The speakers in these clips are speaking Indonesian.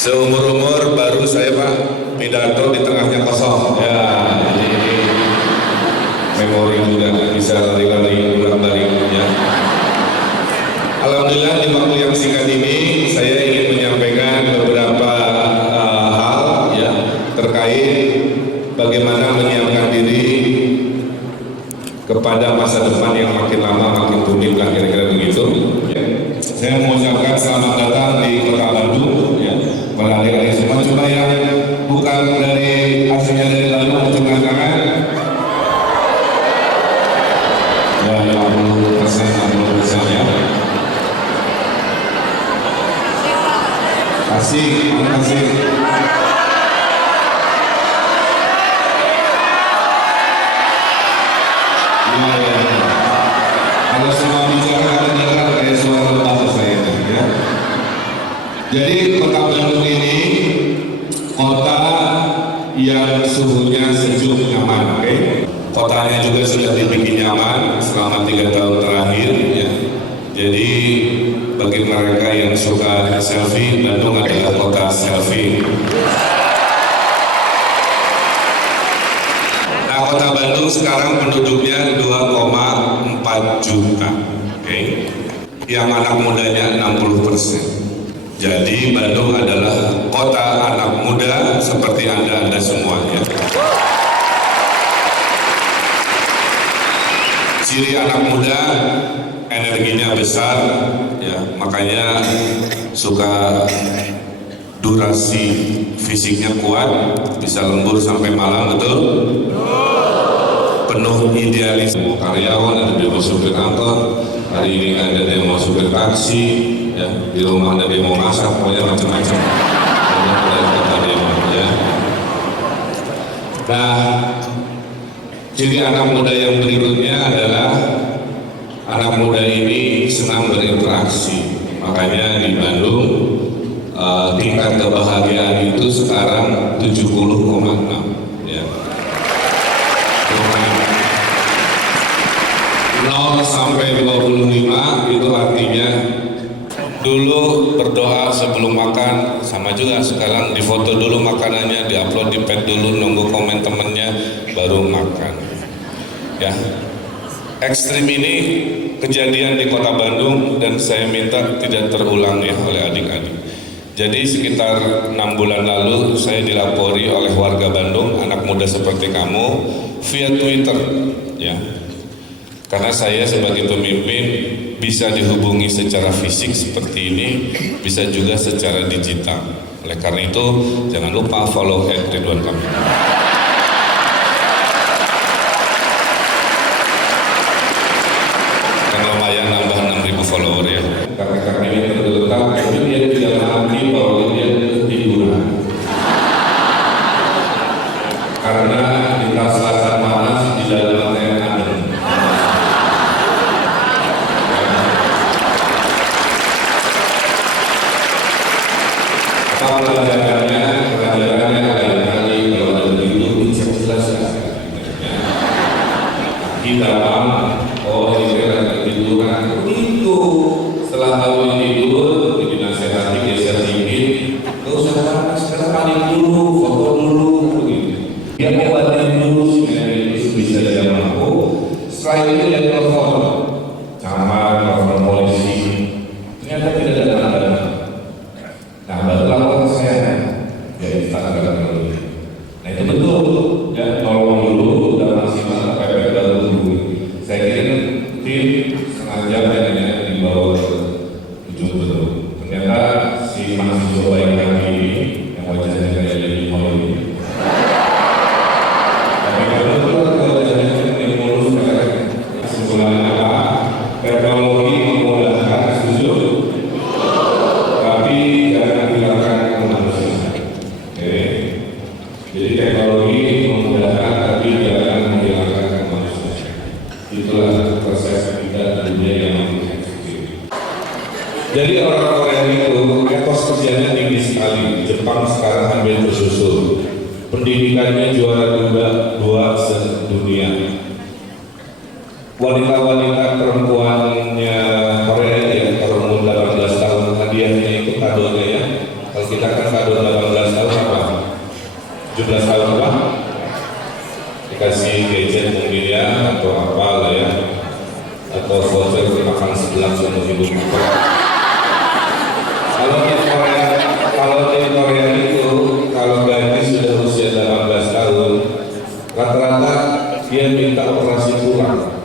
Seumur-umur baru saya Pak pidato di tengahnya kosong. Ya, jadi memori juga bisa lari-lari ulang-lari ya. Alhamdulillah di waktu yang singkat ini saya ingin menyampaikan beberapa hal ya terkait bagaimana menyiapkan diri kepada masa depan yang makin lama makin rumit lah kira-kira begitu. Ya. Saya mengucapkan selamat datang di Kota Bandung ya. Para adik-adik semua, cuma yang bukan dari aslinya dari Bandung angkat tangan. Ya 50% ya. Kasih. Ya. Kalau semua bicara kedengaran kayak suara lembaga saya ya. Jadi Kota Bandung ini kota yang suhunya sejuk nyaman, oke? Kotanya juga sudah dibikin nyaman selama 3 tahun terakhir, ya. Jadi bagi mereka yang suka selfie, Bandung adalah kota selfie. Nah, Kota Bandung sekarang penduduknya 2,4 juta, oke? Yang anak mudanya 60%. Jadi Bandung adalah kota anak muda seperti Anda semuanya. Ciri anak muda energinya besar, ya makanya suka durasi fisiknya kuat, bisa lembur sampai malam, betul? Penuh idealisme. Karyawan ada demo supir angkot, hari ini ada demo supir taksi. Ya, di rumah ada demo masak, pokoknya macam-macam. Ya. Nah, ciri anak muda yang berikutnya adalah anak muda ini senang berinteraksi. Makanya di Bandung tingkat kebahagiaan itu sekarang 70,6. Ya. 0 sampai 25 itu artinya dulu berdoa sebelum makan, sama juga sekarang difoto dulu makanannya, diupload di pet dulu, nunggu komen temennya, baru makan. Ya, ekstrim ini kejadian di Kota Bandung dan saya minta tidak terulang ya oleh adik-adik. Jadi sekitar 6 bulan lalu saya dilapori oleh warga Bandung, anak muda seperti kamu, via Twitter, ya. Karena saya sebagai pemimpin bisa dihubungi secara fisik seperti ini, bisa juga secara digital. Oleh karena itu, jangan lupa follow @Ridwan Kamil. Kan lumayan nambah 6.000 follower ya. Karena ini terletak, tapi dia tidak mengerti bahwa dia hiburan. Karena di selatan panas, di dalam yang adem. pelajarannya kali kalau ada begitu dicek jelas ya. Kita oh ini kan itu kan itu setelah tahu ini dulu dinasehati geser dikit, nggak usah panas, sekarang panik dulu, foto dulu begitu. Dia mau batin dulu sehingga itu bisa dia mampu. Setelah itu dia telepon camat, telepon polisi, ternyata tidak ada tanda. Nah baru laporan saya ya Instagram dulu. Nah itu betul ya, tolong dulu dan maksimal PPP dulu. Saya kira tim sengaja hanya dibawa ke ujung betul. Ternyata si mahasiswa yang kami ini yang wajahnya kayak jadi mau ini. Tapi kalau wajahnya ini mulus sekarang kesimpulannya apa? Teknologi memudahkan, setuju? Tapi jangan hilangkan manusia. Oke. Jadi teknologi memudahkan tapi jangan menghilangkan manusia. Itulah proses kita dunia yang mengeksekusi. Jadi orang-orang itu etos kerjanya tinggi sekali. Jepang sekarang hampir bersusul. Pendidikannya juara dua sedunia. Wanita-wanita perempuannya Korea ya, kalau umur 18 tahun hadiahnya itu kadonya ya. Kalau kita kan kado 18 tahun apa? 17 tahun apa? Dikasih gadget mungkin ya, atau apa lah ya, atau voucher makan sebelah seumur hidup. Kalau di Korea itu kalau gadis sudah usia 18 tahun rata-rata dia minta operasi tulang.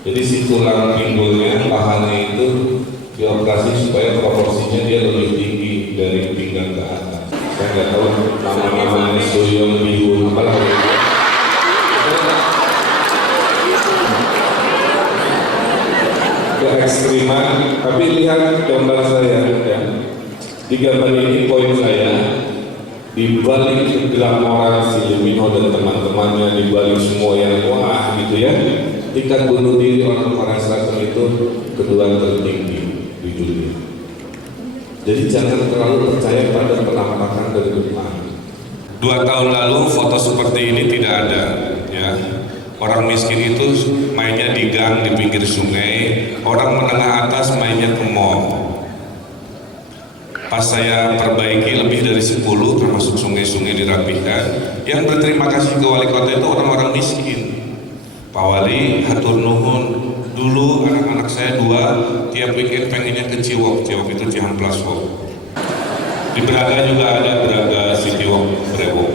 Jadi si tulang pinggulnya, pahanya itu dioperasi supaya proporsinya dia lebih tinggi dari pinggang ke atas. Saya nggak tahu nama-namanya Suyong Bihun apa lagi. Keekstriman, tapi lihat gambar saya ya. Di gambar ini poin saya, di balik keglamoran si Lemino dan teman-temannya, di balik semua yang wah gitu ya, tingkat bunuh diri orang Korea Selatan itu kedua tertinggi di dunia. Jadi jangan terlalu percaya pada penampakan dari depan. 2 tahun lalu foto seperti ini tidak ada ya. Orang miskin itu mainnya di gang di pinggir sungai, orang menengah atas mainnya ke mall. Pas saya perbaiki lebih dari 10 termasuk sungai-sungai dirapikan, yang berterima kasih ke wali kota itu orang-orang miskin. Pak Wali, hatur nuhun, dulu anak-anak saya 2 tiap weekend pengennya ke Ciwok itu Cihamplas Walk. Di Braga juga ada Braga City Walk, Brewok.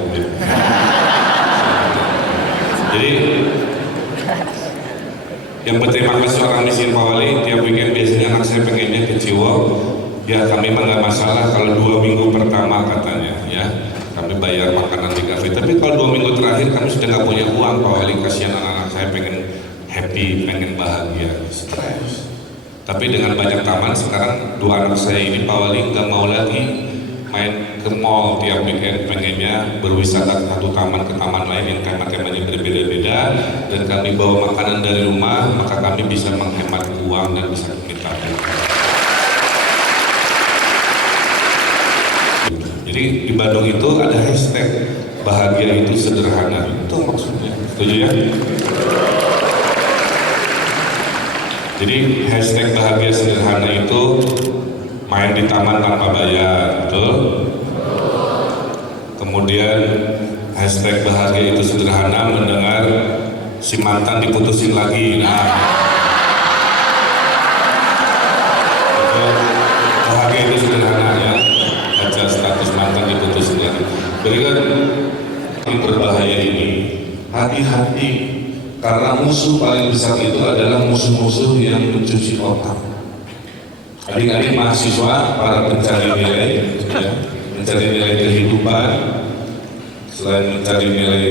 Jadi yang berterima kasih orang miskin Pak Wali, tiap weekend biasanya anak saya pengennya ke Ciwok. Ya kami mah nggak masalah kalau 2 minggu pertama katanya ya kami bayar makanan di kafe. Tapi kalau 2 minggu terakhir kami sudah nggak punya uang Pak Wali, kasihan anak-anak saya pengen happy, pengen bahagia, stres. Tapi dengan banyak taman sekarang 2 anak saya ini Pak Wali nggak mau lagi main ke mall tiap weekend, pengennya berwisata satu taman ke taman lain yang tema-temanya berbeda-beda dan kami bawa makanan dari rumah, maka kami bisa menghemat uang dan bisa kita. Jadi di Bandung itu ada hashtag bahagia itu sederhana, itu maksudnya, setuju ya? Jadi hashtag bahagia sederhana itu main di taman tanpa bayar, betul? Kemudian hashtag bahagia itu sederhana mendengar si mantan diputusin lagi, nah bahagia itu sederhana ya. Status mantan diputusin lagi. Berikan yang berbahaya ini, hati-hati karena musuh paling besar itu adalah musuh-musuh yang mencuci otak. Adik-adik mahasiswa, para pencari nilai, ya, mencari nilai kehidupan, selain mencari nilai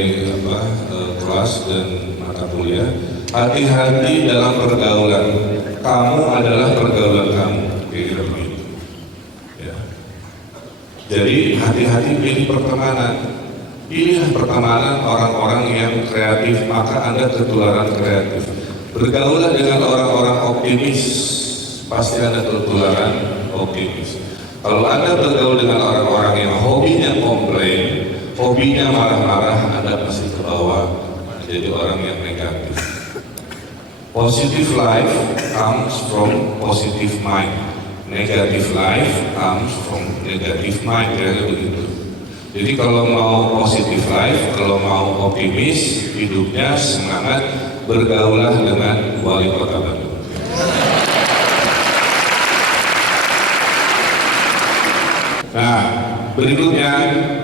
kelas dan mata kuliah, hati-hati dalam pergaulan. Kamu adalah pergaulan kamu. Jadi hati-hati pilih pertemanan. Pilih pertemanan orang-orang yang kreatif, maka Anda ketularan kreatif. Bergaulah dengan orang-orang optimis, pasti Anda ketularan optimis. Kalau Anda bergaul dengan orang-orang yang hobinya komplain, hobinya marah-marah, Anda pasti ke bawah menjadi orang yang negatif. Positive life comes from positive mind. Negative life comes from negative mind. Kira-kira begitu. Jadi kalau mau positive life, kalau mau optimis, hidupnya semangat, bergaulah dengan wali kota Bandung. Nah, berikutnya,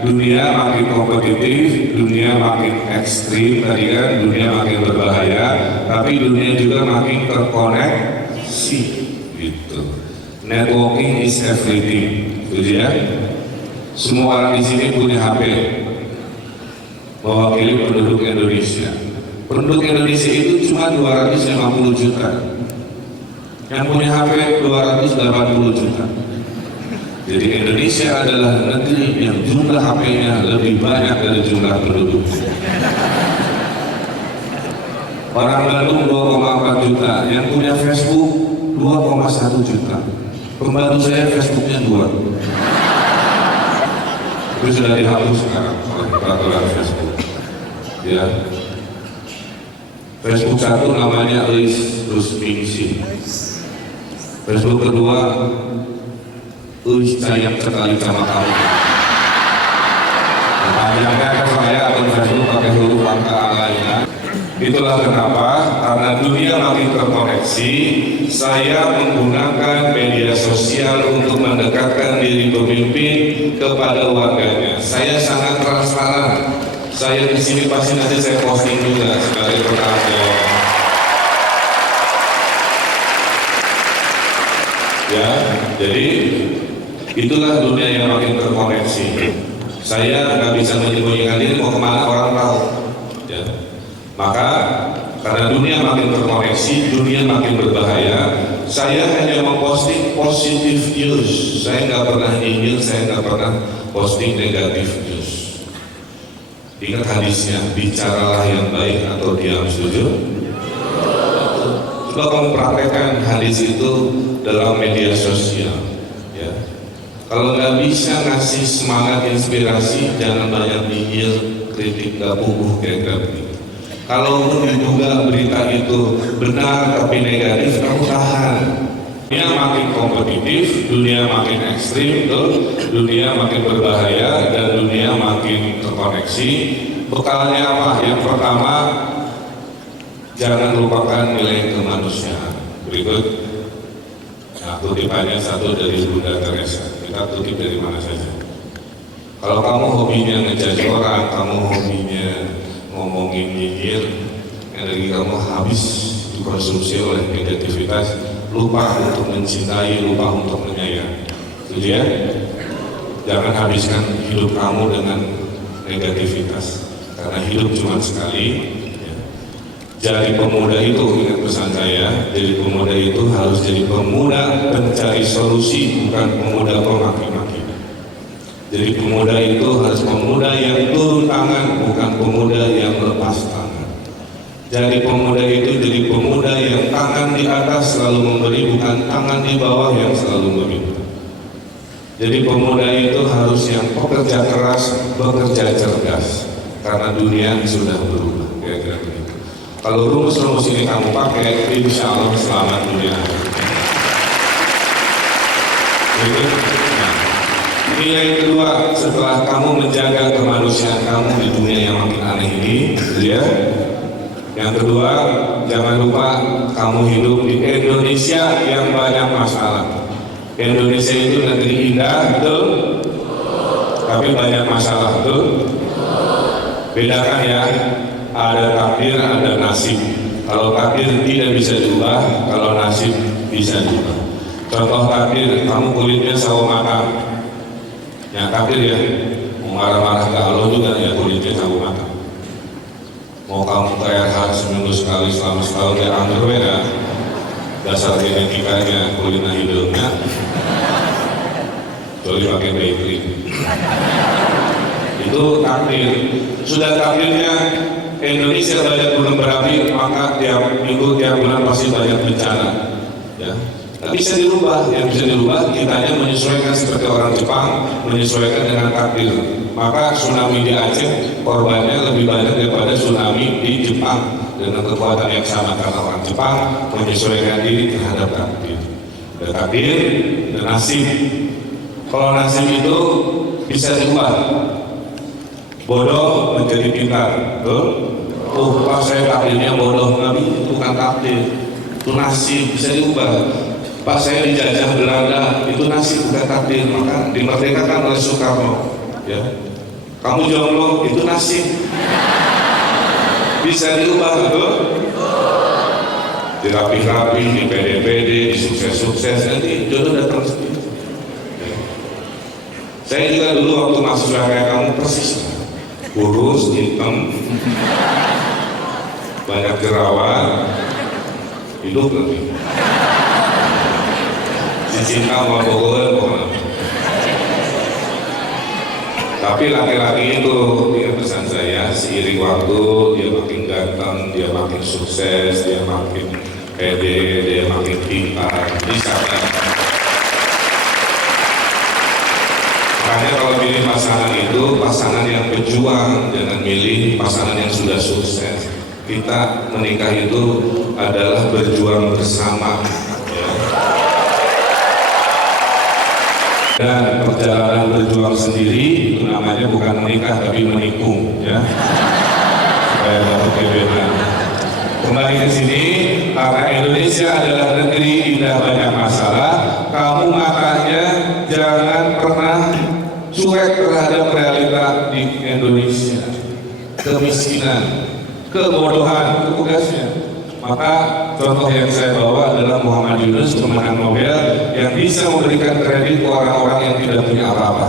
dunia makin kompetitif, dunia makin ekstrim tadi kan, dunia makin berbahaya, tapi dunia juga makin terkoneksi gitu. Networking is everything, gitu ya. Semua orang di sini punya HP, mewakili penduduk Indonesia. Penduduk Indonesia itu cuma 250 juta, yang punya HP 280 juta. Jadi Indonesia adalah negeri yang jumlah HP-nya lebih banyak dari jumlah penduduk. Orang Bandung 2,4 juta, yang punya Facebook 2,1 juta. Pembantu saya Facebooknya 2. Itu sudah dihapus sekarang oleh peraturan Facebook. Ya. Facebook satu namanya Eis Rusmingsi. Facebook kedua, sayang sekali sama kamu. Panjangnya ke saya atau Facebook pakai huruf angka lainnya. Itulah kenapa, karena dunia makin terkoneksi, saya menggunakan media sosial untuk mendekatkan diri pemimpin kepada warganya. Saya sangat transparan. Saya di sini pasti nanti saya posting juga sebagai pengajar. Ya, jadi itulah dunia yang makin terkoneksi. Saya nggak bisa menyembunyikan diri, mau kemana orang tahu. Ya. Maka karena dunia makin terkoneksi, dunia makin berbahaya, saya hanya memposting positive news. Saya nggak pernah nyinyir, saya nggak pernah posting negatif news. Ingat hadisnya, bicaralah yang baik atau diam, setuju? Coba kamu praktekkan hadis itu dalam media sosial. Ya. Kalau nggak bisa ngasih semangat, inspirasi, jangan banyak nyinyir, kritik, nggak bubuh kayak begitu. Kalaupun diduga berita itu benar tapi negatif, kamu tahan. Dunia makin kompetitif, dunia makin ekstrim, dunia makin berbahaya, dan dunia makin terkoneksi. Bekalnya apa? Yang pertama, jangan lupakan nilai kemanusiaan. Berikut, nah, kutipannya satu dari Bunda Teresa. Kita kutip dari mana saja. Kalau kamu hobinya ngejudge orang, kamu hobinya ngomongin nyinyir, energi kamu habis dikonsumsi oleh negativitas, lupa untuk mencintai, lupa untuk menyayangi. Jadi ya, jangan habiskan hidup kamu dengan negativitas, karena hidup cuma sekali. Jadi pemuda itu, ingat pesan saya, jadi pemuda itu harus jadi pemuda pencari solusi, bukan pemuda pemaki-maki. Jadi pemuda itu harus pemuda yang turun tangan, bukan pemuda yang lepas tangan. Jadi pemuda itu jadi pemuda yang tangan di atas selalu memberi, bukan tangan di bawah yang selalu meminta. Jadi pemuda itu harus yang pekerja keras, bekerja cerdas, karena dunia sudah berubah. Kira-kira begitu. Kalau rumus-rumus ini kamu pakai, insya Allah selamat dunia. Nilai kedua, setelah kamu menjaga kemanusiaan kamu di dunia yang makin aneh ini, ya. Yang kedua, jangan lupa kamu hidup di Indonesia yang banyak masalah. Indonesia itu negeri indah, betul? Tapi banyak masalah, betul? Bedakan ya, ada takdir, ada nasib. Kalau takdir tidak bisa diubah, kalau nasib bisa diubah. Contoh takdir, kamu kulitnya sawo matang. Ya takdir ya, mau marah-marah ke Allah juga ya kulitnya sawo matang. Mau kamu kayak harus seminggu sekali selama setahun ya underwear ya, dasar genetikanya kulitnya hidungnya, kecuali pakai bakery. Itu takdir. Sudah takdirnya Indonesia banyak gunung berapi, maka tiap minggu, tiap bulan pasti banyak bencana. Ya, Tapi bisa dirubah, yang bisa dirubah kitanya menyesuaikan seperti orang Jepang, menyesuaikan dengan takdir. Maka tsunami di Aceh korbannya lebih banyak daripada tsunami di Jepang dengan kekuatan yang sama karena orang Jepang menyesuaikan diri terhadap takdir. Ada takdir dan nasib. Kalau nasib itu bisa diubah, bodoh menjadi pintar, betul? Pas saya takdirnya bodoh, tapi itu bukan takdir, itu nasib, bisa diubah. Pas saya dijajah Belanda, itu nasib bukan takdir, maka dimerdekakan oleh Soekarno. Ya, kamu jomblo, itu nasib, bisa diubah, betul? Dirapi-rapi, di PD-PD, di sukses-sukses, nanti jodoh datang sendiri. Ya. Saya juga dulu waktu masuk kayak kamu persis, kurus, hitam, banyak jerawat, hidup lagi. Cinta mau bohong. Tapi laki-laki itu, ingat pesan saya, seiring waktu dia makin ganteng, dia makin sukses, dia makin pede, dia makin pintar, bisa kan? Makanya kalau pilih pasangan itu, pasangan yang berjuang, jangan milih pasangan yang sudah sukses. Kita menikah itu adalah berjuang bersama. Dan perjalanan berjuang sendiri itu namanya bukan menikah tapi menikung, ya, supaya dapat kebebasan. Kembali ke sini, karena Indonesia adalah negeri indah banyak masalah, kamu makanya jangan pernah cuek terhadap realita di Indonesia, kemiskinan, kebodohan, tugasnya. Maka contoh yang saya bawa adalah Muhammad Yunus, pemenang Nobel, yang bisa memberikan kredit ke orang-orang yang tidak punya apa-apa.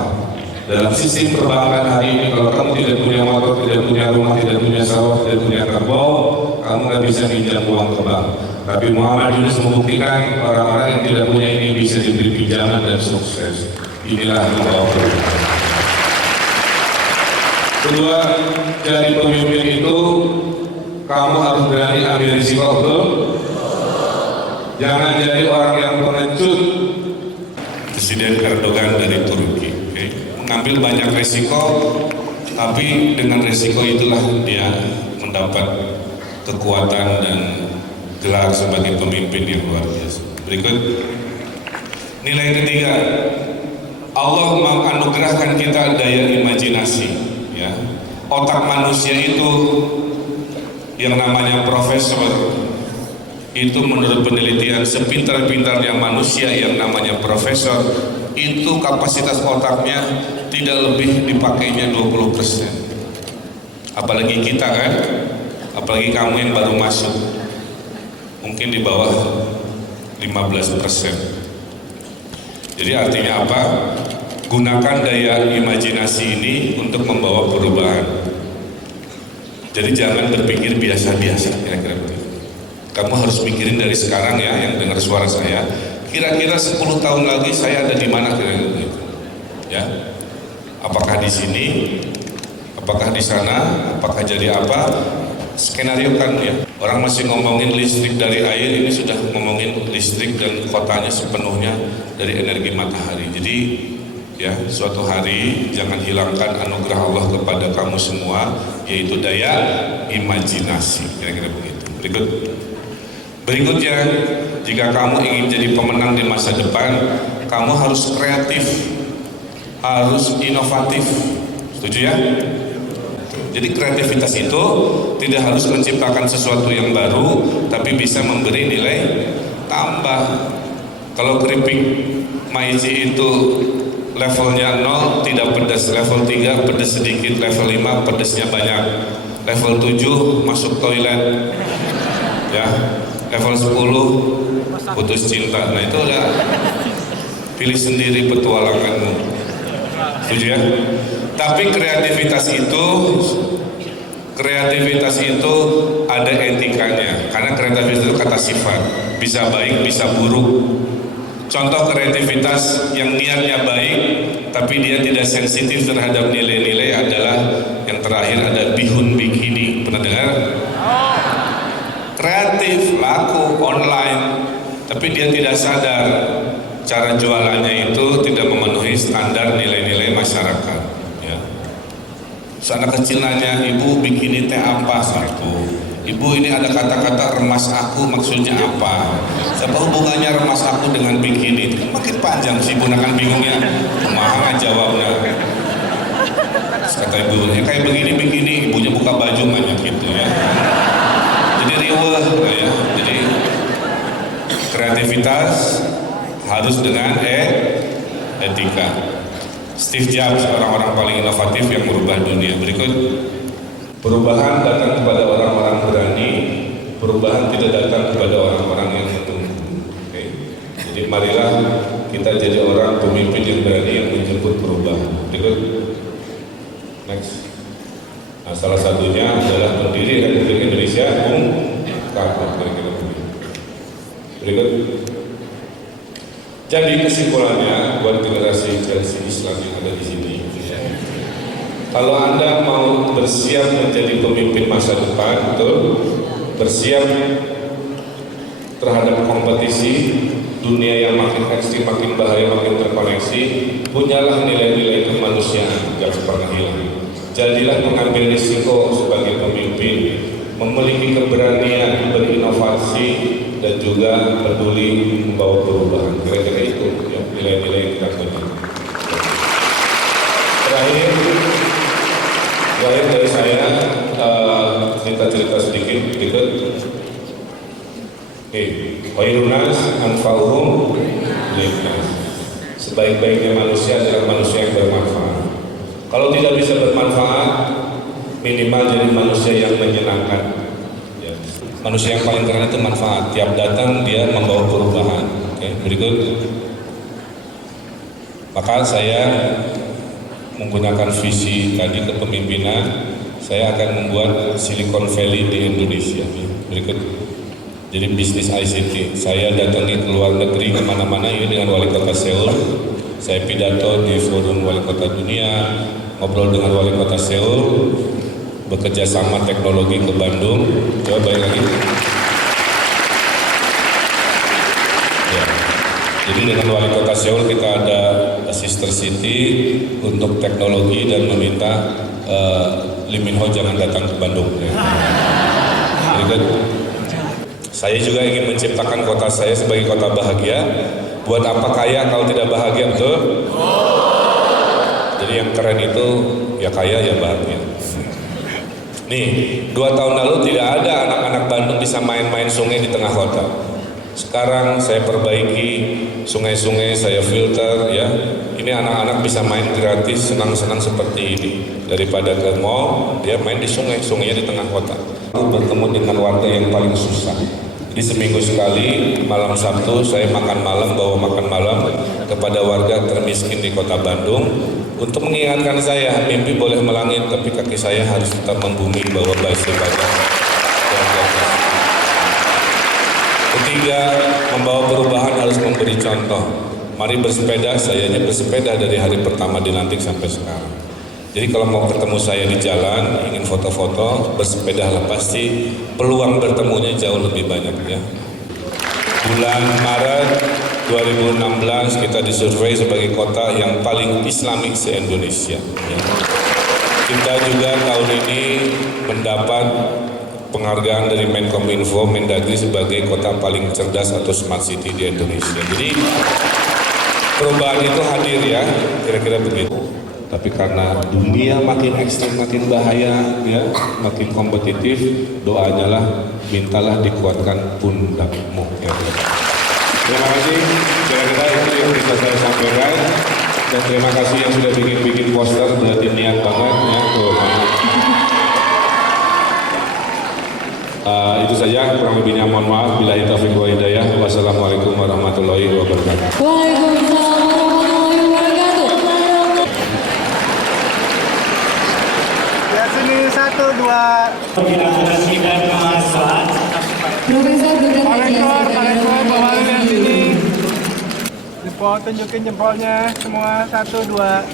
Dalam sistem perbankan hari ini, kalau kamu tidak punya motor, tidak punya rumah, tidak punya sawah, tidak punya kerbau, kamu nggak bisa pinjam uang ke bank. Tapi Muhammad Yunus membuktikan orang-orang yang tidak punya ini bisa diberi pinjaman dan sukses. Inilah yang bawa perubahan. Kedua, jadi pemimpin itu kamu harus berani ambil risiko, betul? Jangan jadi orang yang pengecut. Presiden Erdogan dari Turki, mengambil banyak risiko, tapi dengan risiko itulah dia mendapat kekuatan dan gelar sebagai pemimpin yang luar biasa. Berikut, nilai ketiga, Allah menganugerahkan kita daya imajinasi. Ya, otak manusia itu yang namanya profesor itu menurut penelitian sepintar-pintarnya manusia yang namanya profesor itu kapasitas otaknya tidak lebih dipakainya 20%. Apalagi kita kan, apalagi kamu yang baru masuk mungkin di bawah 15%. Jadi artinya apa? Gunakan daya imajinasi ini untuk membawa perubahan. Jadi jangan berpikir biasa-biasa, kira-kira begitu. Kamu harus mikirin dari sekarang ya, yang dengar suara saya. Kira-kira 10 tahun lagi saya ada di mana kira-kira begitu. Ya, apakah di sini, apakah di sana, apakah jadi apa? Skenario kan ya. Orang masih ngomongin listrik dari air, ini sudah ngomongin listrik dan kotanya sepenuhnya dari energi matahari. Jadi ya, suatu hari jangan hilangkan anugerah Allah kepada kamu semua, yaitu daya imajinasi, kira-kira begitu. Berikutnya, jika kamu ingin jadi pemenang di masa depan, kamu harus kreatif, harus inovatif. Setuju ya? Jadi kreativitas itu tidak harus menciptakan sesuatu yang baru, tapi bisa memberi nilai tambah. Kalau keripik Maizi itu levelnya 0 tidak pedas, level 3 pedas sedikit, level 5 pedasnya banyak, level 7 masuk toilet, ya, level 10 putus cinta. Nah itu ya, pilih sendiri petualanganmu. Setuju ya? Tapi kreativitas itu ada etikanya, karena kreativitas itu kata sifat, bisa baik bisa buruk. Contoh kreativitas yang niatnya baik tapi dia tidak sensitif terhadap nilai-nilai adalah yang terakhir ada bihun bikini. Pernah dengar? Kreatif, laku, online, tapi dia tidak sadar cara jualannya itu tidak memenuhi standar nilai-nilai masyarakat. Ya. Anak kecil nanya, ibu bikini teh apa? Satu, ibu ini ada kata-kata remas aku, maksudnya apa? Apa hubungannya remas aku dengan bikini? Kan makin panjang sih, ibu akan bingungnya. Kumaha jawabnya? Kata ibu, kayak begini-begini, ibunya buka baju banyak gitu ya. Jadi riweh ya. Jadi kreativitas harus dengan etika. Steve Jobs, orang-orang paling inovatif yang merubah dunia. Berikut, perubahan datang kepada orang-orang berani, perubahan tidak datang kepada orang-orang yang menunggu. Okay. Jadi marilah kita jadi orang pemimpin yang berani yang menjemput perubahan. Berikut, next. Nah, salah satunya adalah pendiri Republik Indonesia, Bung Karno. Berikut. Jadi kesimpulannya buat generasi Islam yang ada di sini, kalau Anda mau bersiap menjadi pemimpin masa depan, betul, bersiap terhadap kompetisi dunia yang makin ekstrim, makin bahaya, makin terkoneksi, punyalah nilai-nilai kemanusiaan jangan pernah hilang. Jadilah pengambil risiko sebagai pemimpin, memiliki keberanian berinovasi dan juga peduli membawa perubahan. Kira-kira itu ya, nilai-nilai yang kita punya. Terakhir dari saya cerita sedikit berikut. Khairunas anfa'uhum linnas. Sebaik-baiknya manusia adalah manusia yang bermanfaat. Kalau tidak bisa bermanfaat, minimal jadi manusia yang menyenangkan. Manusia yang paling keren itu manfaat. Tiap datang dia membawa perubahan. Oke, berikut. Maka saya menggunakan visi tadi kepemimpinan. Saya akan membuat Silicon Valley di Indonesia. Berikut. Jadi bisnis ICT. Saya datangi ke luar negeri kemana-mana ini dengan wali kota Seoul. Saya pidato di forum wali kota dunia, ngobrol dengan wali kota Seoul. Bekerja sama teknologi ke Bandung. Coba balik lagi. Ya. Jadi dengan wali kota Seoul kita ada sister city untuk teknologi dan meminta Lee Min Ho jangan datang ke Bandung. Ya. Jadi kan, saya juga ingin menciptakan kota saya sebagai kota bahagia. Buat apa kaya kalau tidak bahagia, betul? Jadi yang keren itu ya kaya ya bahagia. Nih, 2 tahun lalu tidak ada anak-anak Bandung bisa main-main sungai di tengah kota. Sekarang saya perbaiki sungai-sungai, saya filter ya. Ini anak-anak bisa main gratis, senang-senang seperti ini. Daripada ke mall, dia main di sungai, sungainya di tengah kota. Aku bertemu dengan warga yang paling susah. Jadi seminggu sekali, malam Sabtu saya makan malam, bawa makan malam kepada warga termiskin di kota Bandung. Untuk mengingatkan saya, mimpi boleh melangit, tapi kaki saya harus tetap membumi bahwa baik ibadah. Ketiga, membawa perubahan harus memberi contoh. Mari bersepeda, sayanya bersepeda dari hari pertama dilantik sampai sekarang. Jadi kalau mau ketemu saya di jalan, ingin foto-foto, bersepedalah, pasti peluang bertemunya jauh lebih banyak ya. Bulan Maret 2016 kita disurvei sebagai kota yang paling Islamik se-Indonesia. Ya. Kita juga tahun ini mendapat penghargaan dari Menkominfo, Mendagri sebagai kota paling cerdas atau smart city di Indonesia. Jadi perubahan itu hadir ya, kira-kira begitu. Tapi karena dunia makin ekstrem, makin bahaya, ya, makin kompetitif, doanya lah, mintalah dikuatkan pundakmu. Ya. Terima kasih, kira-kira itu yang bisa saya sampaikan. Dan terima kasih yang sudah bikin poster, berarti niat banget. Ya. Itu saja, kurang lebihnya mohon maaf. Billahi taufiq wa hidayah. Wassalamualaikum warahmatullahi wabarakatuh. Waalaikumsalam warahmatullahi wabarakatuh. Ya sini 1, 2. Profesor Kolektor, bawa lihat sini. Jempol, tunjukin jempolnya semua 1, 2.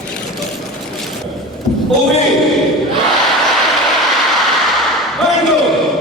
Bandung.